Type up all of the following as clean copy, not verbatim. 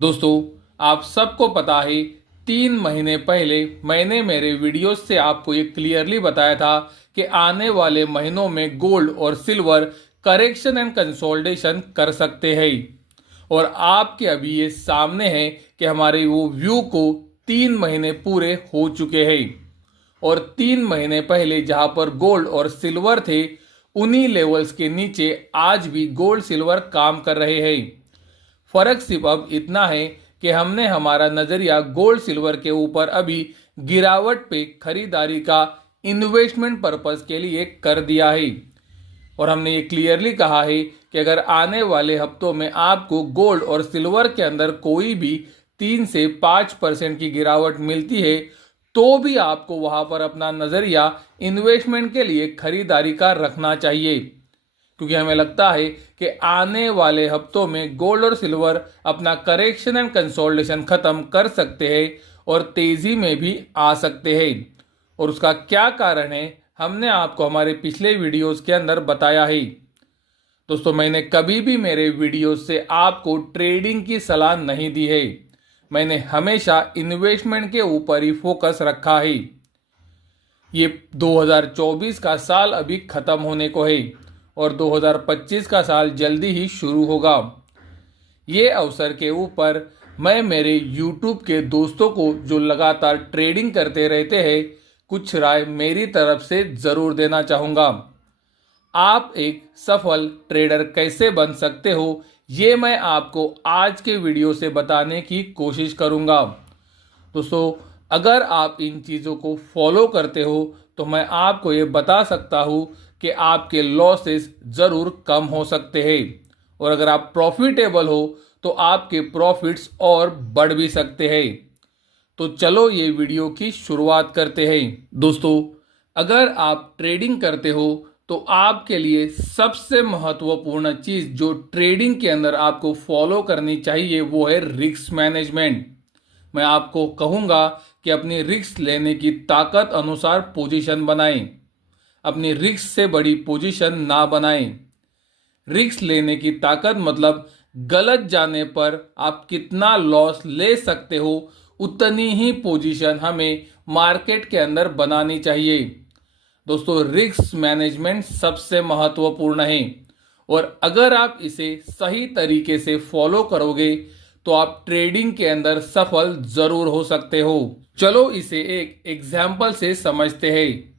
दोस्तों, आप सबको पता है 3 महीने पहले मैंने मेरे वीडियोस से आपको ये क्लियरली बताया था कि आने वाले महीनों में गोल्ड और सिल्वर करेक्शन एंड कंसोलिडेशन कर सकते हैं। और आपके अभी ये सामने है कि हमारे वो व्यू को 3 महीने पूरे हो चुके हैं। और 3 महीने पहले जहां पर गोल्ड और सिल्वर थे, उन्हीं लेवल्स के नीचे आज भी गोल्ड सिल्वर काम कर रहे हैं। फर्क सिर्फ अब इतना है कि हमने हमारा नजरिया गोल्ड सिल्वर के ऊपर अभी गिरावट पे खरीदारी का इन्वेस्टमेंट पर्पस के लिए कर दिया है। और हमने ये क्लियरली कहा है कि अगर आने वाले हफ्तों में आपको गोल्ड और सिल्वर के अंदर कोई भी 3 से 5% की गिरावट मिलती है, तो भी आपको वहां पर अपना नजरिया इन्वेस्टमेंट के लिए खरीदारी का रखना चाहिए। क्योंकि हमें लगता है कि आने वाले हफ्तों में गोल्ड और सिल्वर अपना करेक्शन एंड कंसोलिडेशन खत्म कर सकते हैं और तेजी में भी आ सकते हैं। और उसका क्या कारण है, हमने आपको हमारे पिछले वीडियोस के अंदर बताया है। दोस्तों, मैंने कभी भी मेरे वीडियोस से आपको ट्रेडिंग की सलाह नहीं दी है। मैंने हमेशा इन्वेस्टमेंट के ऊपर ही फोकस रखा है। ये 2024 का साल अभी खत्म होने को है और 2025 का साल जल्दी ही शुरू होगा। ये अवसर के ऊपर मैं मेरे YouTube के दोस्तों को जो लगातार ट्रेडिंग करते रहते हैं, कुछ राय मेरी तरफ से ज़रूर देना चाहूँगा। आप एक सफल ट्रेडर कैसे बन सकते हो, ये मैं आपको आज के वीडियो से बताने की कोशिश करूँगा। दोस्तों, अगर आप इन चीज़ों को फॉलो करते हो तो मैं आपको ये बता सकता हूँ कि आपके लॉसेस ज़रूर कम हो सकते हैं। और अगर आप प्रॉफिटेबल हो तो आपके प्रॉफिट्स और बढ़ भी सकते हैं। तो चलो ये वीडियो की शुरुआत करते हैं। दोस्तों, अगर आप ट्रेडिंग करते हो तो आपके लिए सबसे महत्वपूर्ण चीज़ जो ट्रेडिंग के अंदर आपको फॉलो करनी चाहिए वो है रिस्क मैनेजमेंट। मैं आपको कहूँगा कि अपनी रिस्क लेने की ताकत अनुसार पोजीशन बनाएं। अपनी रिस्क से बड़ी पोजीशन ना बनाएं। रिस्क लेने की ताकत मतलब गलत जाने पर आप कितना लॉस ले सकते हो, उतनी ही पोजीशन हमें मार्केट के अंदर बनानी चाहिए। दोस्तों, रिस्क मैनेजमेंट सबसे महत्वपूर्ण है और अगर आप इसे सही तरीके से फॉलो करोगे तो आप ट्रेडिंग के अंदर सफल जरूर हो सकते हो। चलो इसे एक एग्जाम्पल से समझते हैं।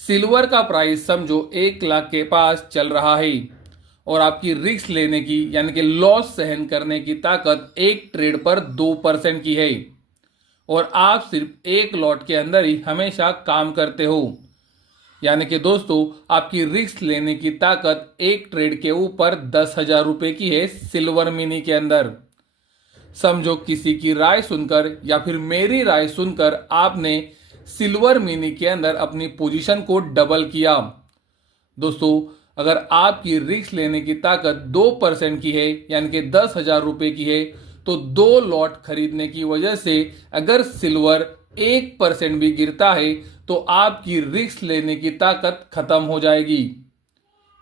सिल्वर का प्राइस समझो 1 लाख के पास चल रहा है और आपकी रिस्क लेने की यानी कि लॉस सहन करने की ताकत एक ट्रेड पर 2% की है और आप सिर्फ एक लॉट के अंदर ही हमेशा काम करते हो। यानी कि दोस्तों, आपकी रिस्क लेने की ताकत एक ट्रेड के ऊपर 10,000 रुपए की है सिल्वर मिनी के अंदर। समझो किसी की राय सुनकर या फिर मेरी राय सुनकर आपने सिल्वर मिनी के अंदर अपनी पोजीशन को डबल किया। दोस्तों, अगर आपकी रिस्क लेने की ताकत 2% की है यानी कि 10,000 रुपए की है, तो 2 लॉट खरीदने की वजह से अगर सिल्वर 1% भी गिरता है तो आपकी रिस्क लेने की ताकत खत्म हो जाएगी।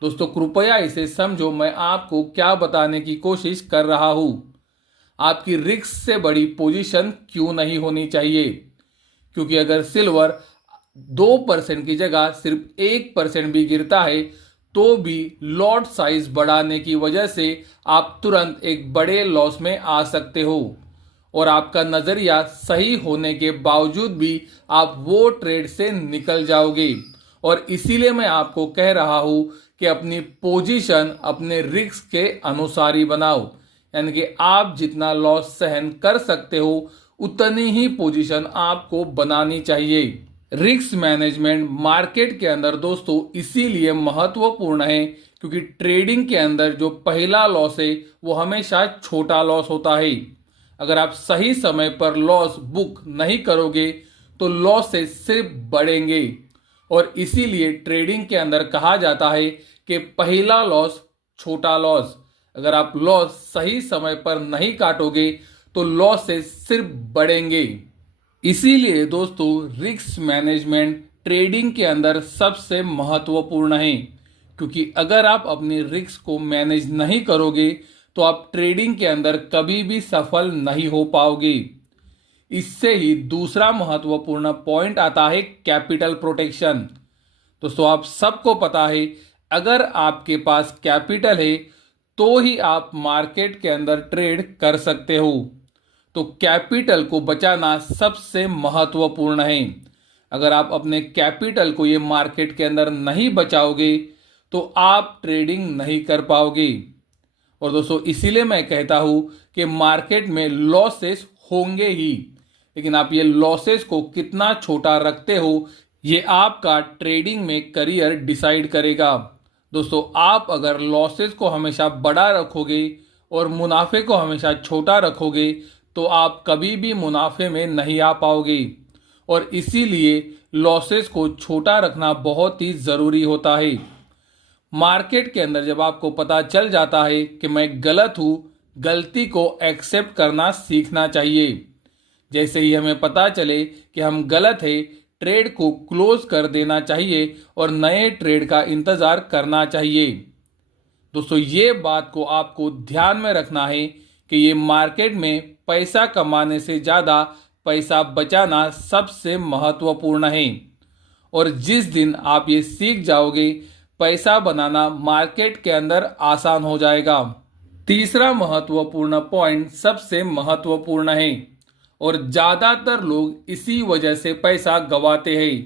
दोस्तों, कृपया इसे समझो, मैं आपको क्या बताने की कोशिश कर रहा हूं। आपकी रिस्क से बड़ी पोजीशन क्यों नहीं होनी चाहिए? क्योंकि अगर सिल्वर 2% की जगह सिर्फ 1% भी गिरता है तो भी लॉट साइज बढ़ाने की वजह से आप तुरंत एक बड़े लॉस में आ सकते हो और आपका नजरिया सही होने के बावजूद भी आप वो ट्रेड से निकल जाओगे। और इसीलिए मैं आपको कह रहा हूं कि अपनी पोजीशन अपने रिस्क के अनुसार ही बनाओ। यानी कि आप जितना लॉस सहन कर सकते हो उतनी ही पोजीशन आपको बनानी चाहिए। रिस्क मैनेजमेंट मार्केट के अंदर दोस्तों इसीलिए महत्वपूर्ण है क्योंकि ट्रेडिंग के अंदर जो पहला लॉस है वो हमेशा छोटा लॉस होता है। अगर आप सही समय पर लॉस बुक नहीं करोगे तो लॉसेस सिर्फ बढ़ेंगे और इसीलिए ट्रेडिंग के अंदर कहा जाता है कि पहला लॉस छोटा लॉस। अगर आप लॉस सही समय पर नहीं काटोगे तो लॉसेस सिर्फ बढ़ेंगे। इसीलिए दोस्तों, रिस्क मैनेजमेंट ट्रेडिंग के अंदर सबसे महत्वपूर्ण है क्योंकि अगर आप अपनी रिस्क को मैनेज नहीं करोगे तो आप ट्रेडिंग के अंदर कभी भी सफल नहीं हो पाओगे। इससे ही दूसरा महत्वपूर्ण पॉइंट आता है कैपिटल प्रोटेक्शन। दोस्तों आप सबको पता है, अगर आपके पास कैपिटल है तो ही आप मार्केट के अंदर ट्रेड कर सकते हो। तो कैपिटल को बचाना सबसे महत्वपूर्ण है। अगर आप अपने कैपिटल को ये मार्केट के अंदर नहीं बचाओगे तो आप ट्रेडिंग नहीं कर पाओगे। और दोस्तों इसीलिए मैं कहता हूं कि मार्केट में लॉसेस होंगे ही, लेकिन आप ये लॉसेस को कितना छोटा रखते हो ये आपका ट्रेडिंग में करियर डिसाइड करेगा। दोस्तों आप अगर लॉसेस को हमेशा बड़ा रखोगे और मुनाफे को हमेशा छोटा रखोगे तो आप कभी भी मुनाफे में नहीं आ पाओगे। और इसीलिए लॉसेस को छोटा रखना बहुत ही ज़रूरी होता है। मार्केट के अंदर जब आपको पता चल जाता है कि मैं गलत हूँ, गलती को एक्सेप्ट करना सीखना चाहिए। जैसे ही हमें पता चले कि हम गलत है, ट्रेड को क्लोज कर देना चाहिए और नए ट्रेड का इंतज़ार करना चाहिए। दोस्तों ये बात को आपको ध्यान में रखना है कि ये मार्केट में पैसा कमाने से ज़्यादा पैसा बचाना सबसे महत्वपूर्ण है। और जिस दिन आप ये सीख जाओगे, पैसा बनाना मार्केट के अंदर आसान हो जाएगा। तीसरा महत्वपूर्ण पॉइंट सबसे महत्वपूर्ण है और ज़्यादातर लोग इसी वजह से पैसा गंवाते हैं।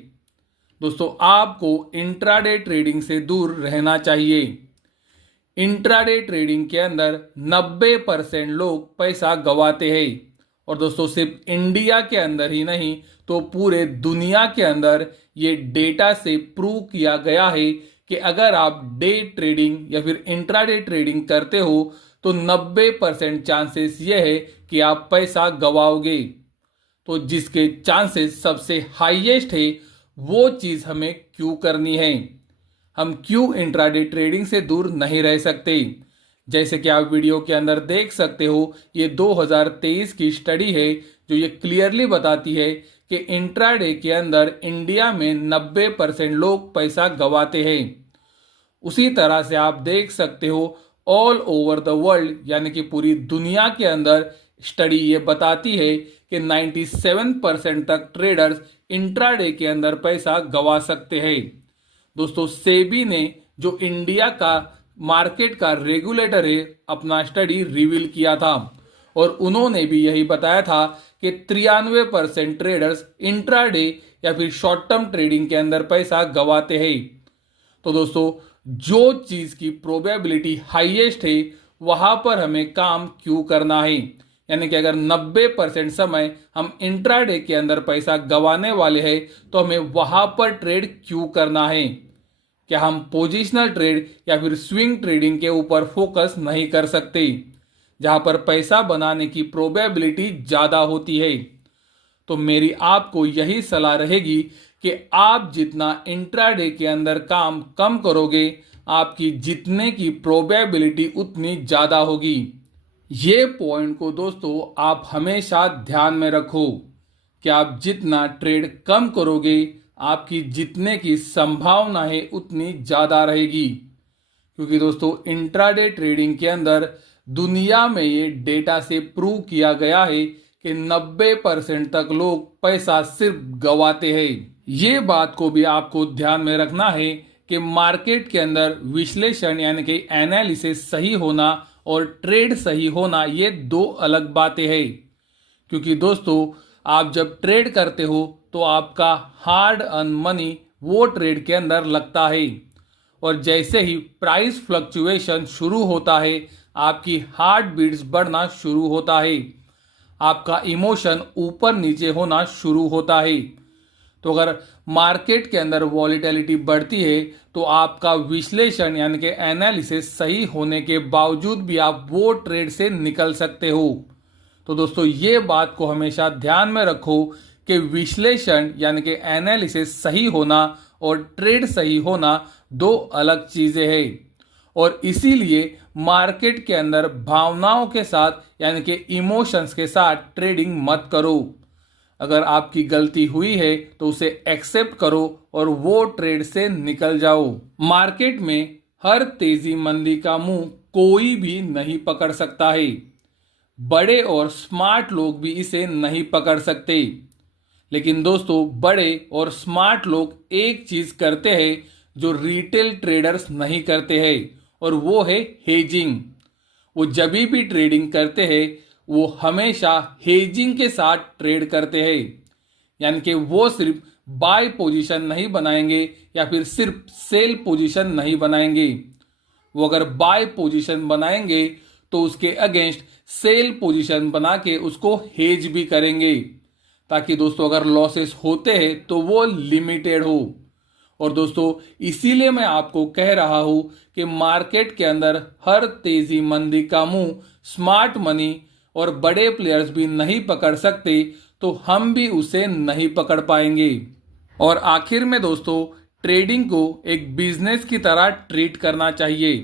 दोस्तों आपको इंट्राडे ट्रेडिंग से दूर रहना चाहिए। इंट्राडे ट्रेडिंग के अंदर 90% लोग पैसा गंवाते हैं। और दोस्तों सिर्फ इंडिया के अंदर ही नहीं तो पूरे दुनिया के अंदर ये डेटा से प्रूव किया गया है कि अगर आप डे ट्रेडिंग या फिर इंट्राडे ट्रेडिंग करते हो तो 90% चांसेस ये है कि आप पैसा गंवाओगे। तो जिसके चांसेस सबसे हाईएस्ट है वो चीज़ हमें क्यों करनी है, हम क्यों इंट्राडे ट्रेडिंग से दूर नहीं रह सकते। जैसे कि आप वीडियो के अंदर देख सकते हो, ये 2023 की स्टडी है जो ये क्लियरली बताती है कि इंट्राडे के अंदर इंडिया में 90% लोग पैसा गंवाते हैं। उसी तरह से आप देख सकते हो ऑल ओवर द वर्ल्ड यानी कि पूरी दुनिया के अंदर स्टडी ये बताती है कि 97% तक ट्रेडर्स इंट्राडे के अंदर पैसा गंवा सकते हैं। दोस्तों सेबी ने जो इंडिया का मार्केट का रेगुलेटर है अपना स्टडी रिवील किया था और उन्होंने भी यही बताया था कि 93% ट्रेडर्स इंट्राडे या फिर शॉर्ट टर्म ट्रेडिंग के अंदर पैसा गंवाते हैं। तो दोस्तों जो चीज़ की प्रोबेबिलिटी हाईएस्ट है वहां पर हमें काम क्यों करना है। यानी कि अगर 90% समय हम इंट्राडे के अंदर पैसा गंवाने वाले हैं तो हमें वहां पर ट्रेड क्यों करना है। क्या हम पोजिशनल ट्रेड या फिर स्विंग ट्रेडिंग के ऊपर फोकस नहीं कर सकते जहां पर पैसा बनाने की प्रोबेबिलिटी ज़्यादा होती है। तो मेरी आपको यही सलाह रहेगी कि आप जितना इंट्राडे के अंदर काम कम करोगे आपकी जीतने की प्रोबेबिलिटी उतनी ज़्यादा होगी। ये पॉइंट को दोस्तों आप हमेशा ध्यान में रखो कि आप जितना ट्रेड कम करोगे आपकी जीतने की संभावना है उतनी ज़्यादा रहेगी। क्योंकि दोस्तों इंट्राडे ट्रेडिंग के अंदर दुनिया में ये डेटा से प्रूव किया गया है कि 90% तक लोग पैसा सिर्फ गंवाते हैं। ये बात को भी आपको ध्यान में रखना है कि मार्केट के अंदर विश्लेषण यानी कि एनालिसिस सही होना और ट्रेड सही होना ये दो अलग बातें हैं। क्योंकि दोस्तों आप जब ट्रेड करते हो तो आपका हार्ड अर्न मनी वो ट्रेड के अंदर लगता है और जैसे ही प्राइस फ्लक्चुएशन शुरू होता है आपकी हार्ट बीट्स बढ़ना शुरू होता है, आपका इमोशन ऊपर नीचे होना शुरू होता है। तो अगर मार्केट के अंदर वॉलीटिलिटी बढ़ती है तो आपका विश्लेषण यानी कि एनालिसिस सही होने के बावजूद भी आप वो ट्रेड से निकल सकते हो। तो दोस्तों ये बात को हमेशा ध्यान में रखो कि विश्लेषण यानी कि एनालिसिस सही होना और ट्रेड सही होना दो अलग चीज़ें हैं। और इसीलिए मार्केट के अंदर भावनाओं के साथ यानी कि इमोशंस के साथ ट्रेडिंग मत करो। अगर आपकी गलती हुई है तो उसे एक्सेप्ट करो और वो ट्रेड से निकल जाओ। मार्केट में हर तेजी मंदी का मुंह कोई भी नहीं पकड़ सकता है। बड़े और स्मार्ट लोग भी इसे नहीं पकड़ सकते। लेकिन दोस्तों, बड़े और स्मार्ट लोग एक चीज करते हैं जो रिटेल ट्रेडर्स नहीं करते हैं, और वो है हेजिंग। वो जब भी ट्रेडिंग करते हैं वो हमेशा हेजिंग के साथ ट्रेड करते हैं। यानी कि वो सिर्फ बाय पोजीशन नहीं बनाएंगे या फिर सिर्फ सेल पोजीशन नहीं बनाएंगे। वो अगर बाय पोजीशन बनाएंगे तो उसके अगेंस्ट सेल पोजीशन बना के उसको हेज भी करेंगे, ताकि दोस्तों अगर लॉसेस होते हैं तो वो लिमिटेड हो। और दोस्तों, इसीलिए मैं आपको कह रहा हूं कि मार्केट के अंदर हर तेजी मंदी का मुंह स्मार्ट मनी और बड़े प्लेयर्स भी नहीं पकड़ सकते, तो हम भी उसे नहीं पकड़ पाएंगे। और आखिर में दोस्तों, ट्रेडिंग को एक बिजनेस की तरह ट्रीट करना चाहिए।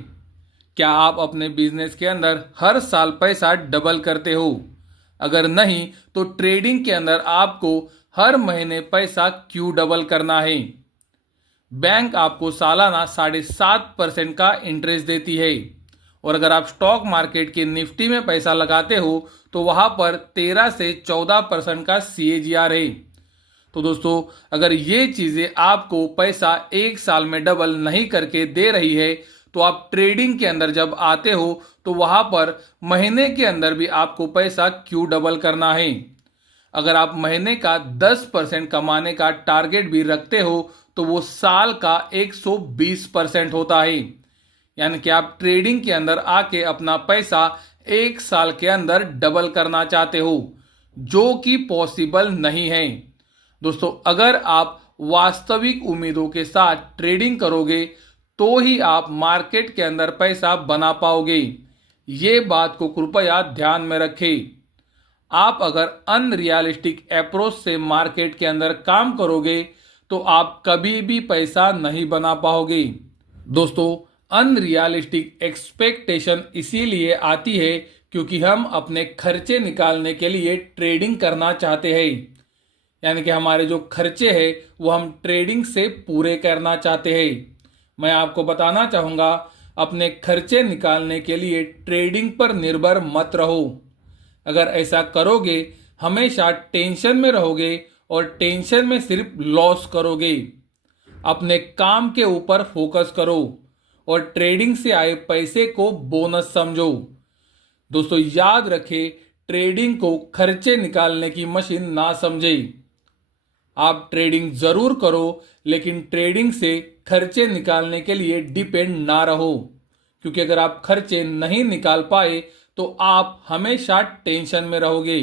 क्या आप अपने बिजनेस के अंदर हर साल पैसा डबल करते हो? अगर नहीं तो ट्रेडिंग के अंदर आपको हर महीने पैसा क्यों डबल करना है? बैंक आपको सालाना 7.5% का इंटरेस्ट देती है, और अगर आप स्टॉक मार्केट के निफ्टी में पैसा लगाते हो तो वहां पर 13 से 14% का CAGR है। तो दोस्तों, अगर ये चीजें आपको पैसा एक साल में डबल नहीं करके दे रही है, तो आप ट्रेडिंग के अंदर जब आते हो तो वहां पर महीने के अंदर भी आपको पैसा क्यों डबल करना है? अगर आप महीने का 10% कमाने का टारगेट भी रखते हो तो वो साल का 120% होता है। यानी कि आप ट्रेडिंग के अंदर आके अपना पैसा एक साल के अंदर डबल करना चाहते हो, जो कि पॉसिबल नहीं है। दोस्तों, अगर आप वास्तविक उम्मीदों के साथ ट्रेडिंग करोगे तो ही आप मार्केट के अंदर पैसा बना पाओगे। ये बात को कृपया ध्यान में रखें। आप अगर अनरियलिस्टिक अप्रोच से मार्केट के अंदर काम करोगे तो आप कभी भी पैसा नहीं बना पाओगे। दोस्तों, अनरियलिस्टिक एक्सपेक्टेशन इसीलिए आती है क्योंकि हम अपने खर्चे निकालने के लिए ट्रेडिंग करना चाहते हैं। यानी कि हमारे जो खर्चे हैं वो हम ट्रेडिंग से पूरे करना चाहते हैं। मैं आपको बताना चाहूंगा, अपने खर्चे निकालने के लिए ट्रेडिंग पर निर्भर मत रहो। अगर ऐसा करोगे हमेशा टेंशन में रहोगे और टेंशन में सिर्फ लॉस करोगे। अपने काम के ऊपर फोकस करो और ट्रेडिंग से आए पैसे को बोनस समझो। दोस्तों, याद रखें, ट्रेडिंग को खर्चे निकालने की मशीन ना समझे। आप ट्रेडिंग जरूर करो, लेकिन ट्रेडिंग से खर्चे निकालने के लिए डिपेंड ना रहो, क्योंकि अगर आप खर्चे नहीं निकाल पाए तो आप हमेशा टेंशन में रहोगे,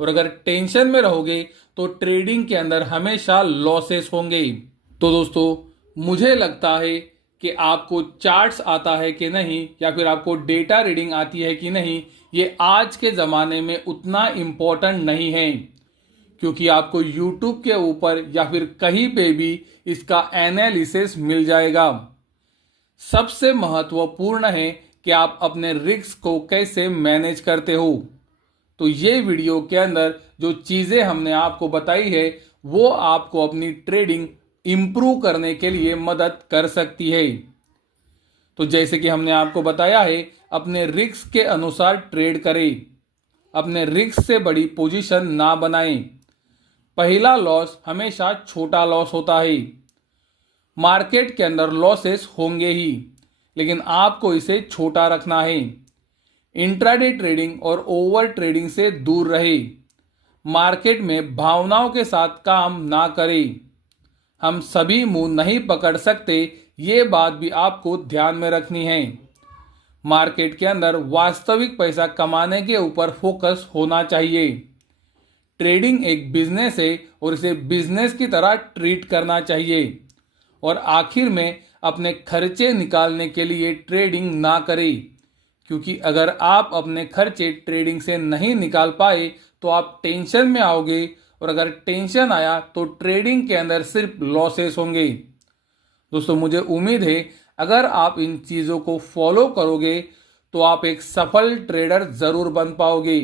और अगर टेंशन में रहोगे तो ट्रेडिंग के अंदर हमेशा लॉसेस होंगे। तो दोस्तों, मुझे लगता है कि आपको चार्ट्स आता है कि नहीं, या फिर आपको डेटा रीडिंग आती है कि नहीं, ये आज के ज़माने में उतना इम्पोर्टेंट नहीं है, क्योंकि आपको YouTube के ऊपर या फिर कहीं पे भी इसका एनालिसिस मिल जाएगा। सबसे महत्वपूर्ण है कि आप अपने रिस्क को कैसे मैनेज करते हो। तो ये वीडियो के अंदर जो चीज़ें हमने आपको बताई है वो आपको अपनी ट्रेडिंग इम्प्रूव करने के लिए मदद कर सकती है। तो जैसे कि हमने आपको बताया है, अपने रिस्क के अनुसार ट्रेड करें, अपने रिस्क से बड़ी पोजीशन ना बनाएं। पहला लॉस हमेशा छोटा लॉस होता है। मार्केट के अंदर लॉसेस होंगे ही, लेकिन आपको इसे छोटा रखना है। इंट्राडे ट्रेडिंग और ओवर ट्रेडिंग से दूर रहे। मार्केट में भावनाओं के साथ काम ना करें। हम सभी मुंह नहीं पकड़ सकते, ये बात भी आपको ध्यान में रखनी है। मार्केट के अंदर वास्तविक पैसा कमाने के ऊपर फोकस होना चाहिए। ट्रेडिंग एक बिजनेस है और इसे बिजनेस की तरह ट्रीट करना चाहिए। और आखिर में अपने खर्चे निकालने के लिए ट्रेडिंग ना करें, क्योंकि अगर आप अपने खर्चे ट्रेडिंग से नहीं निकाल पाए तो आप टेंशन में आओगे, और अगर टेंशन आया तो ट्रेडिंग के अंदर सिर्फ लॉसेस होंगे। दोस्तों, मुझे उम्मीद है अगर आप इन चीज़ों को फॉलो करोगे तो आप एक सफल ट्रेडर जरूर बन पाओगे।